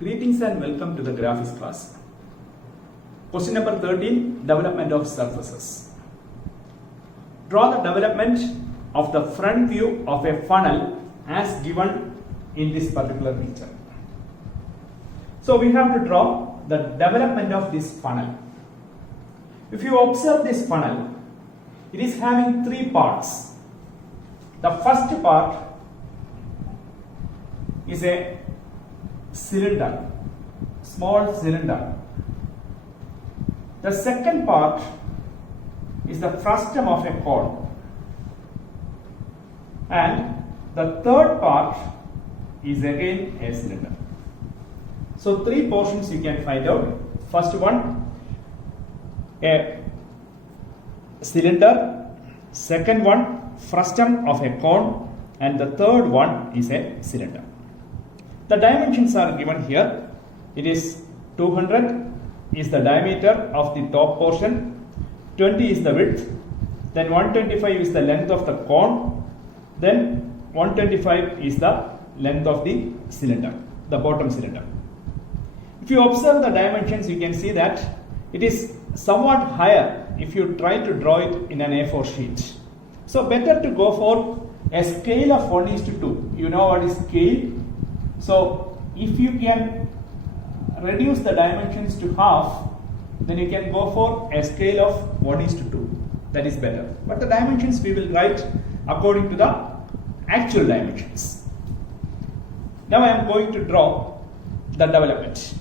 Greetings and welcome to the graphics class. Question number 13, development of surfaces. Draw the development of the front view of a funnel as given in this particular picture. So we have to draw the development of this funnel. If you observe this funnel, it is having three parts. The first part is a cylinder, small cylinder. The second part is the frustum of a cone, and the third part is again a cylinder. So three portions you can find out. First one, a cylinder. Second one, frustum of a cone, and the third one is a cylinder. The dimensions are given here. It is 200 is the diameter of the top portion, 20 is the width, then 125 is the length of the cone, then 125 is the length of the cylinder, the bottom cylinder. If you observe the dimensions, you can see that it is somewhat higher if you try to draw it in an A4 sheet. So better to go for a scale of 1:2. You know what is scale? So if you can reduce the dimensions to half, then you can go for a scale of 1:2. That is better. But the dimensions we will write according to the actual dimensions. Now I am going to draw the development.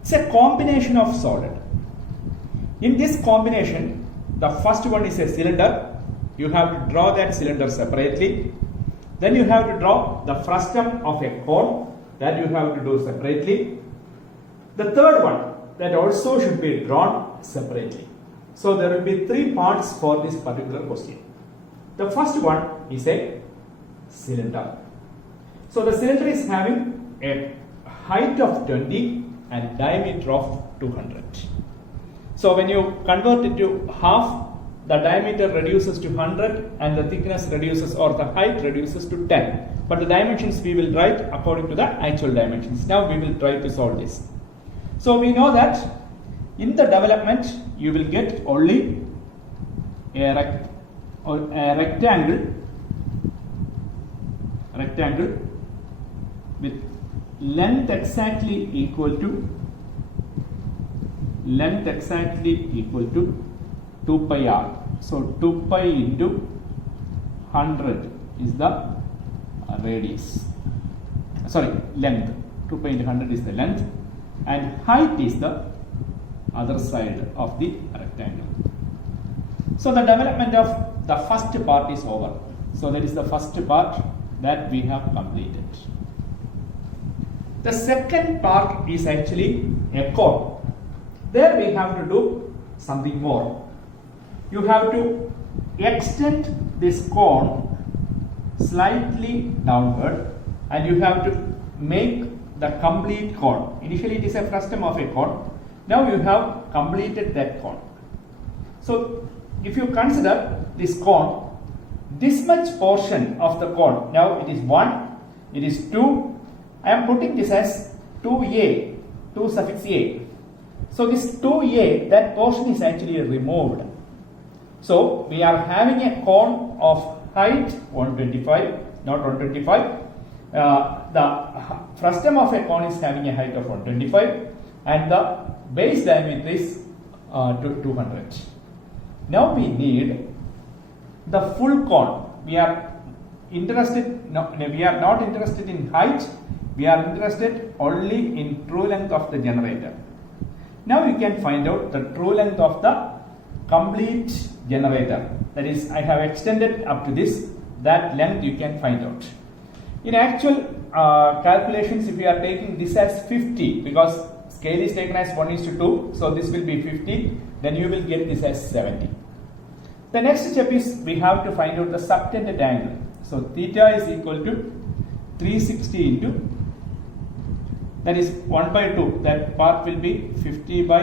It's a combination of solid. In this combination, the first one is a cylinder. You have to draw that cylinder separately. Then you have to draw the frustum of a cone. That you have to do separately. The third one, that also should be drawn separately. So there will be three parts for this particular question. The first one is a cylinder. So the cylinder is having a height of 20 and diameter of 200. So when you convert it to half, the diameter reduces to 100 and the thickness reduces, or the height reduces to 10. But the dimensions we will write according to the actual dimensions. Now we will try to solve this. So we know that in the development you will get only a rectangle with length exactly equal to 2 pi r. So 2 pi into 100 is the radius. Sorry, length. 2 pi into 100 is the length, and height is the other side of the rectangle. So the development of the first part is over. So that is the first part that we have completed. The second part is actually a cone. There we have to do something more. You have to extend this cone slightly downward, and you have to make the complete cone. Initially it is a frustum of a cone. Now you have completed that cone. So if you consider this cone, this much portion of the cone, now it is 1, it is 2, I am putting this as 2a, 2 suffix a. So this 2a, that portion is actually removed. So we are having a cone of height 125, not 125. The frustum of a cone is having a height of 125, and the base diameter is 200. Now we need the full cone. We are not interested in height. We are interested only in true length of the generator. Now you can find out the true length of the complete generator. That is, I have extended up to this. That length you can find out. In actual calculations, if we are taking this as 50, because scale is taken as 1:2, so this will be 50, then you will get this as 70. The next step is we have to find out the subtended angle. So theta is equal to 360 into, that is 1/2. That part will be 50 by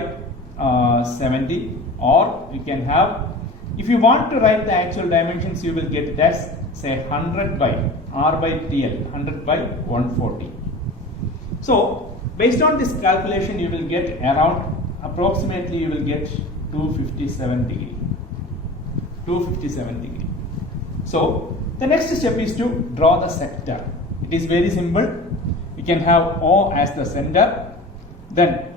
70, or you can have, if you want to write the actual dimensions, you will get it as say 100 by R by TL, 100 by 140. So based on this calculation, you will get around approximately you will get 257 degree. 257 degree. So the next step is to draw the sector. It is very simple. You can have O as the center. Then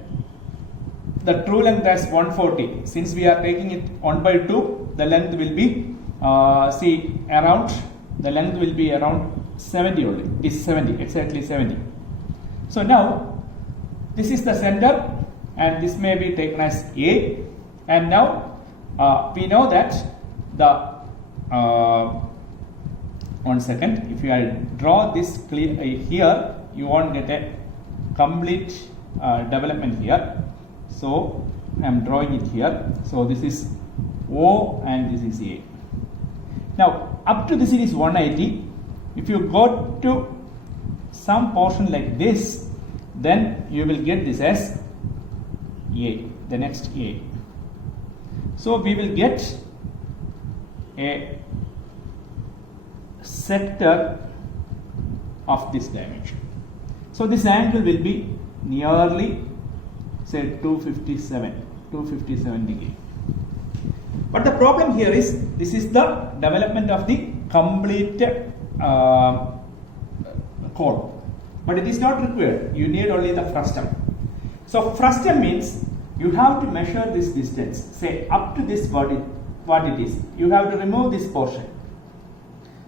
the true length as 140. Since we are taking it 1 by 2, the length will be around the length will be around 70 only. It is 70, exactly 70. So now this is the center, and this may be taken as A. And now we know that the 1 second. If you draw this clear here, you won't get a complete development here. So I am drawing it here. So this is O and this is A. Now up to this it is 180. If you go to some portion like this, then you will get this as A, the next A. So we will get a sector of this dimension. So this angle will be nearly say 257 degree. But the problem here is this is the development of the complete cone. But it is not required. You need only the frustum. So frustum means you have to measure this distance. Say up to this what it is. You have to remove this portion.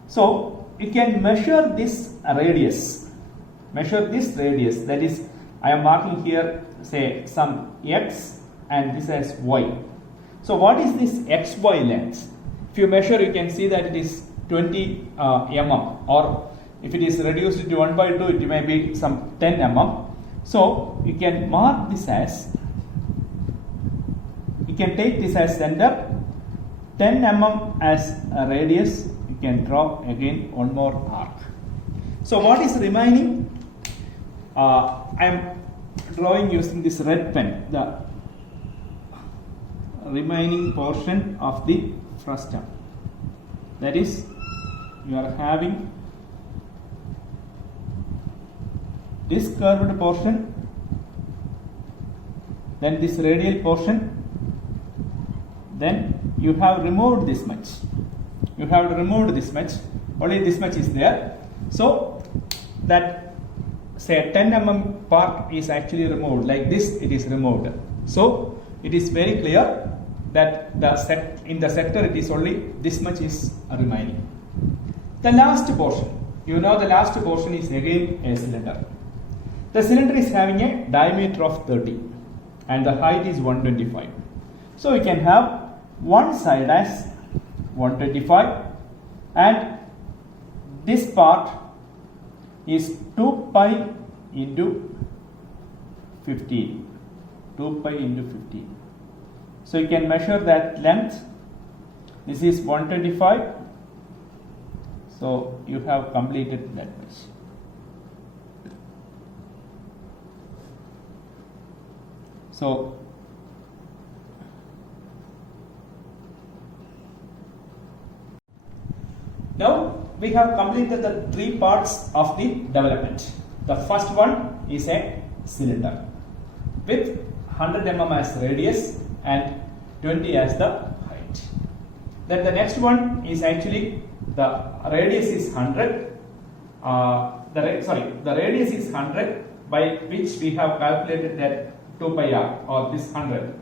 So you can measure this radius. Measure this radius. That is, I am marking here say some x and this as y. So what is this xy length? If you measure, you can see that it is 20 mm, or if it is reduced to 1 by 2, it may be some 10 mm. So you can mark this as, you can take this as center, 10 mm as a radius. You can draw again one more arc. So what is remaining? I am drawing using this red pen, the remaining portion of the frustum. That is, you are having this curved portion, then this radial portion, then you have removed this much. You have removed this much, only this much is there. So that say 10 mm part is actually removed, like this it is removed. So it is very clear that in the sector it is only this much is remaining. The last portion, you know, the last portion is again a cylinder. The cylinder is having a diameter of 30 and the height is 125. So we can have one side as 125 and this part is 2 pi into 15. 2 pi into 15. So you can measure that length. This is 125. So you have completed that much. So now we have completed the three parts of the development. The first one is a cylinder with 100 mm as radius and 20 as the height. Then the next one is actually the radius is 100. The radius is 100, by which we have calculated that 2 pi r or this 100.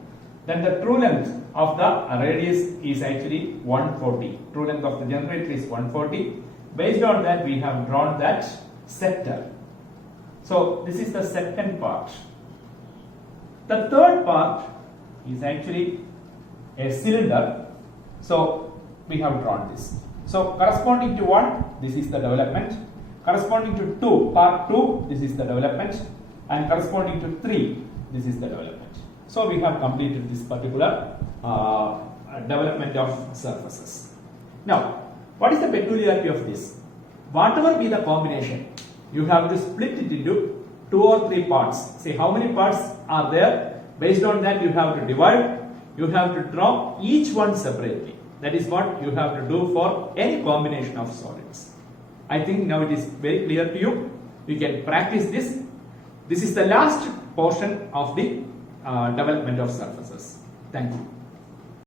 Then the true length of the radius is actually 140. True length of the generator is 140. Based on that, we have drawn that sector. So this is the second part. The third part is actually a cylinder. So we have drawn this. So corresponding to 1, this is the development. Corresponding to 2, part 2, this is the development. And corresponding to 3, this is the development. So we have completed this particular development of surfaces. Now, what is the peculiarity of this? Whatever be the combination, you have to split it into 2 or 3 parts. Say how many parts are there. Based on that, you have to divide. You have to draw each one separately. That is what you have to do for any combination of solids. I think now it is very clear to you. You can practice this. This is the last portion of the development of surfaces. Thank you.